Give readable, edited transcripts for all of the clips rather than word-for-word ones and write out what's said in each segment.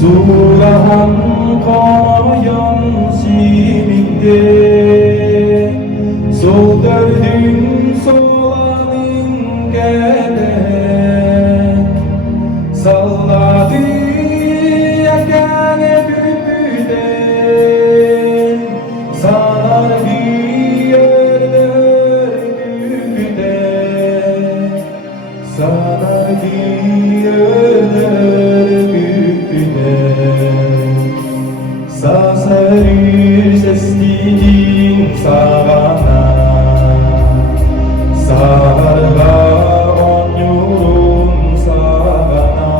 Surahan kanayan siminde Sol gördüm solanın gelen Salladı yakane bülbüden Sanar diyorlar bülbüden Sanar diyorlar Sarsarır sesliğin savana Sarga onyurun savana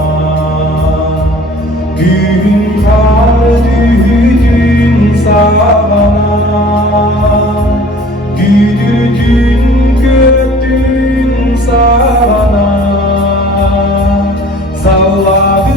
Gün kar düğdün savana Güdüdün göktün savana Salladı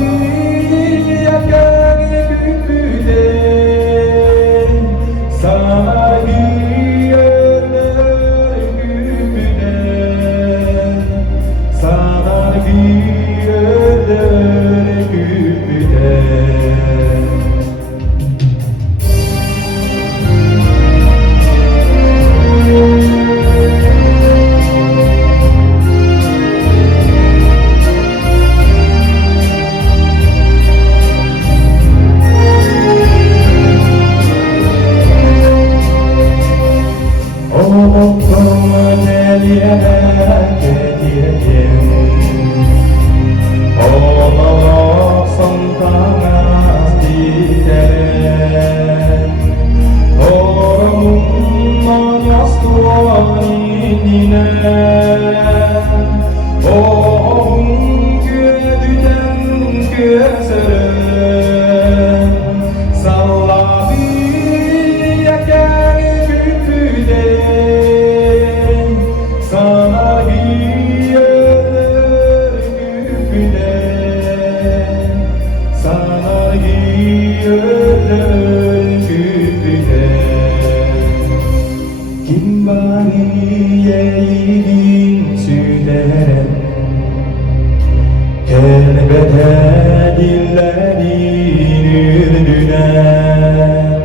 Kelbede dillerin ürdünen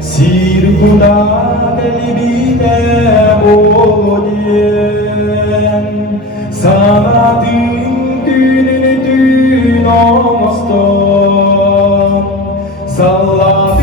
Sirkuda kalbide boğulen Sana dün gününü dün olmaston Salladı